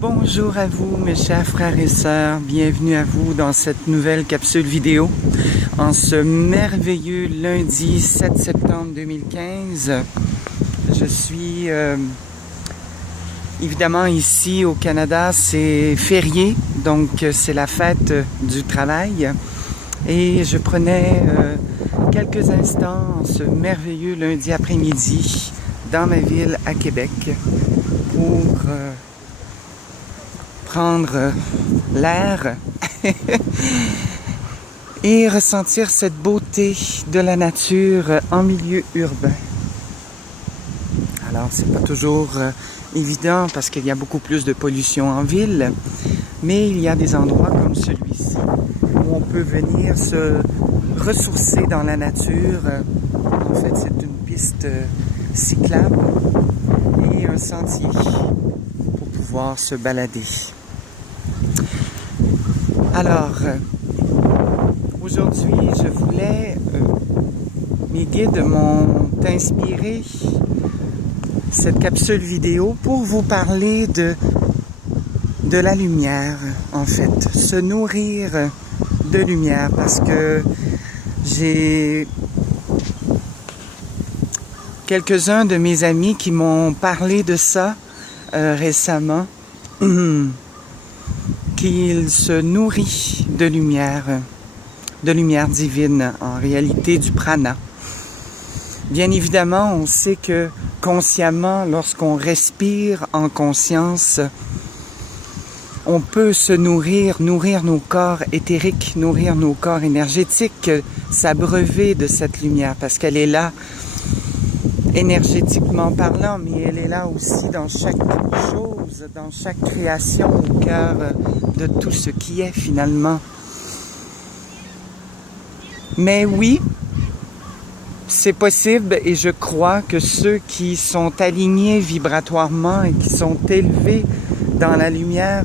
Bonjour à vous mes chers frères et sœurs, bienvenue à vous dans cette nouvelle capsule vidéo en ce merveilleux lundi 7 septembre 2015. Je suis évidemment ici au Canada, c'est férié, donc c'est la fête du travail et je prenais quelques instants ce merveilleux lundi après-midi dans ma ville à Québec pour prendre l'air et ressentir cette beauté de la nature en milieu urbain. Alors, c'est pas toujours évident parce qu'il y a beaucoup plus de pollution en ville, mais il y a des endroits comme celui-ci où on peut venir se ressourcer dans la nature. En fait, c'est une piste cyclable et un sentier pour pouvoir se balader. Alors, aujourd'hui, je voulais, mes guides m'ont inspiré cette capsule vidéo pour vous parler de la lumière, en fait, se nourrir de lumière, parce que j'ai quelques-uns de mes amis qui m'ont parlé de ça récemment. Qu'il se nourrit de lumière divine, en réalité du prana. Bien évidemment, on sait que consciemment, lorsqu'on respire en conscience, on peut se nourrir nos corps éthériques, nourrir nos corps énergétiques, s'abreuver de cette lumière, parce qu'elle est là énergétiquement parlant, mais elle est là aussi dans chaque chose, dans chaque création, au cœur de tout ce qui est finalement. Mais oui, c'est possible et je crois que ceux qui sont alignés vibratoirement et qui sont élevés dans la lumière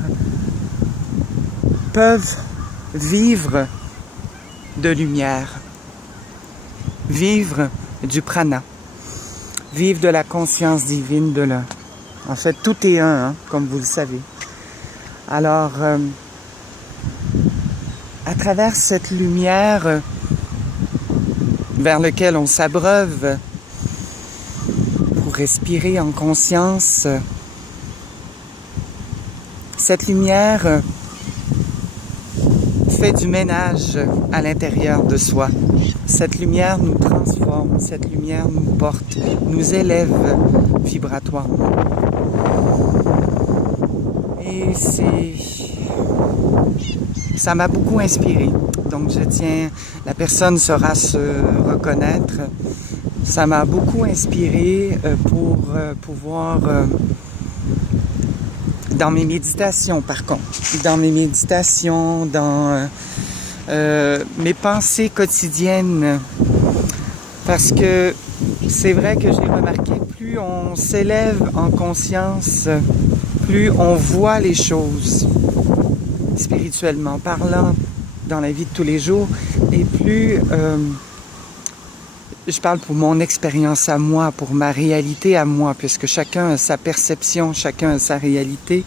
peuvent vivre de lumière, vivre du prana. Vivre de la conscience divine de l'un. En fait, tout est un, comme vous le savez. Alors, à travers cette lumière vers laquelle on s'abreuve pour respirer en conscience, cette lumière fait du ménage à l'intérieur de soi. Cette lumière nous transforme, cette lumière nous porte, nous élève vibratoirement. Et ça m'a beaucoup inspiré. Donc la personne saura se reconnaître. Ça m'a beaucoup inspiré pour pouvoir, dans mes méditations par contre, dans mes pensées quotidiennes, parce que c'est vrai que j'ai remarqué, plus on s'élève en conscience, plus on voit les choses spirituellement parlant dans la vie de tous les jours, et plus je parle pour mon expérience à moi, pour ma réalité à moi, puisque chacun a sa perception, chacun a sa réalité,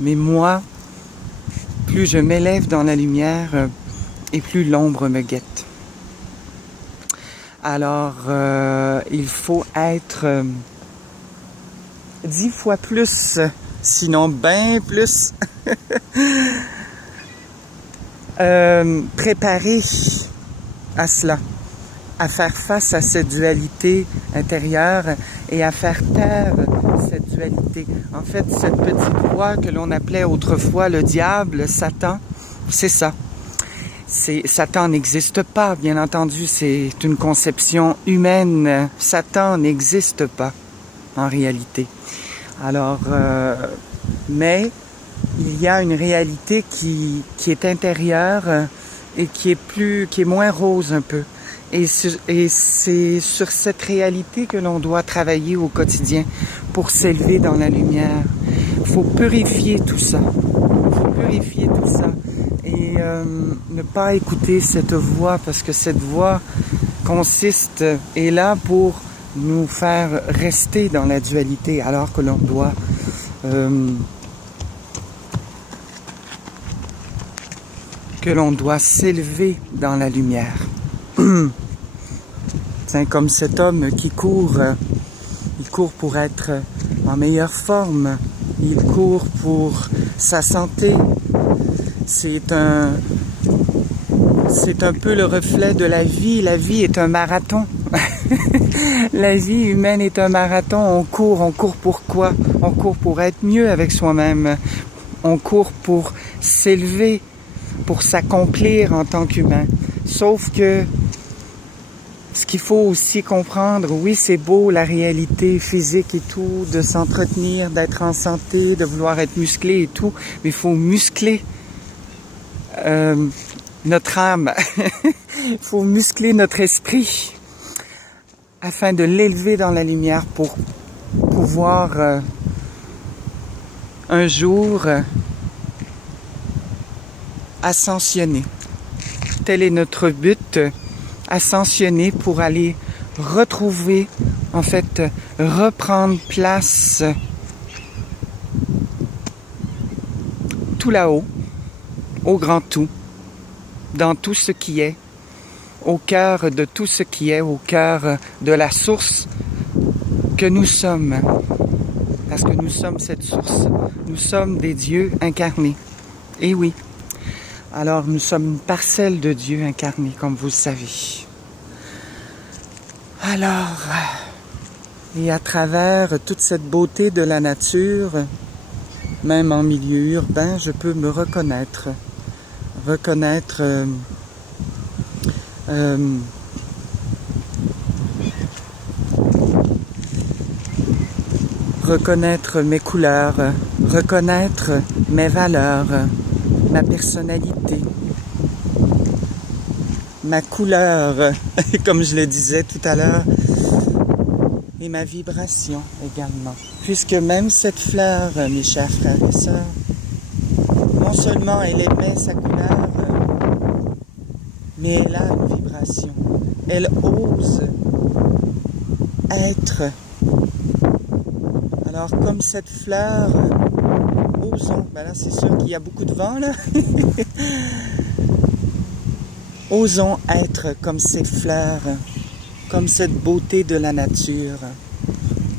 mais moi, plus je m'élève dans la lumière, et plus l'ombre me guette. Alors, il faut être 10 fois plus, sinon bien plus, préparé à cela, à faire face à cette dualité intérieure et à faire taire cette dualité. En fait, cette petite voix que l'on appelait autrefois le diable, Satan, c'est ça. Satan n'existe pas, bien entendu, c'est une conception humaine. Satan n'existe pas, en réalité. Alors, mais il y a une réalité qui est intérieure et qui est moins rose un peu. Et c'est sur cette réalité que l'on doit travailler au quotidien pour s'élever dans la lumière. Il faut purifier tout ça. Et ne pas écouter cette voix, parce que cette voix est là pour nous faire rester dans la dualité, alors que l'on doit que l'on doit s'élever dans la lumière. C'est comme cet homme qui court, il court pour être en meilleure forme, il court pour sa santé. C'est un peu le reflet de la vie. La vie est un marathon. La vie humaine est un marathon. On court pour quoi? On court pour être mieux avec soi-même. On court pour s'élever, pour s'accomplir en tant qu'humain. Sauf que ce qu'il faut aussi comprendre, oui, c'est beau la réalité physique et tout, de s'entretenir, d'être en santé, de vouloir être musclé et tout, mais il faut muscler notre âme. Il faut muscler notre esprit afin de l'élever dans la lumière pour pouvoir un jour ascensionner. Tel est notre but, ascensionner pour aller retrouver, en fait, reprendre place tout là-haut, au grand tout, dans tout ce qui est, au cœur de tout ce qui est, au cœur de la source que nous sommes. Parce que nous sommes cette source. Nous sommes des dieux incarnés. Et oui. Alors, nous sommes une parcelle de Dieu incarné, comme vous le savez. Alors, et à travers toute cette beauté de la nature, même en milieu urbain, je peux me reconnaître. Reconnaître mes couleurs, reconnaître mes valeurs, ma personnalité, ma couleur, comme je le disais tout à l'heure, et ma vibration également. Puisque même cette fleur, mes chers frères et sœurs, non seulement elle émet sa couleur, mais elle a une vibration. Elle ose être. Alors comme cette fleur, osons, ben là c'est sûr qu'il y a beaucoup de vent là. Osons être comme ces fleurs, comme cette beauté de la nature,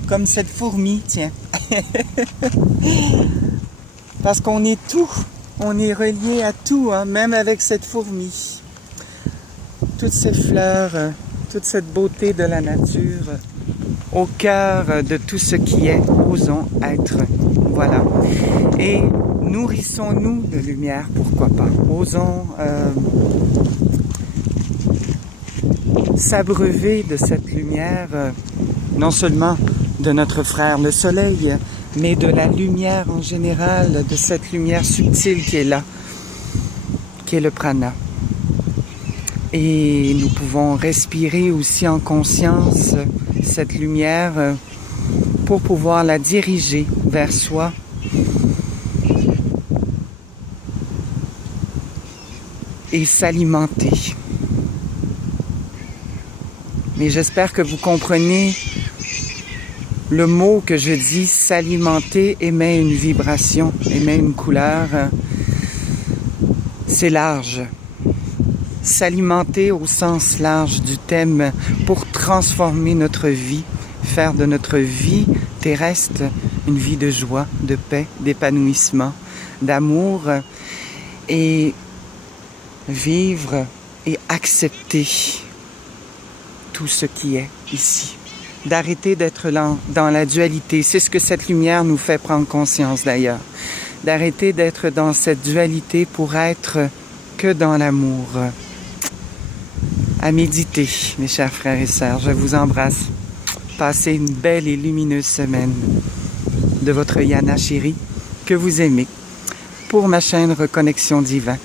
comme cette fourmi, tiens. Parce qu'on est tout, on est relié à tout, hein, même avec cette fourmi. Toutes ces fleurs, toute cette beauté de la nature, au cœur de tout ce qui est, osons être. Voilà. Et nourrissons-nous de lumière, pourquoi pas. Osons s'abreuver de cette lumière, non seulement de notre frère le soleil, mais de la lumière en général, de cette lumière subtile qui est là, qui est le prana. Et nous pouvons respirer aussi en conscience cette lumière pour pouvoir la diriger vers soi. Et s'alimenter. Mais j'espère que vous comprenez le mot que je dis, s'alimenter émet une vibration, émet une couleur. C'est large. S'alimenter au sens large du thème pour transformer notre vie, faire de notre vie terrestre une vie de joie, de paix, d'épanouissement, d'amour et vivre et accepter tout ce qui est ici. D'arrêter d'être dans la dualité. C'est ce que cette lumière nous fait prendre conscience d'ailleurs. D'arrêter d'être dans cette dualité pour être que dans l'amour. À méditer, mes chers frères et sœurs. Je vous embrasse. Passez une belle et lumineuse semaine de votre Yana chérie que vous aimez pour ma chaîne Reconnexion Divin.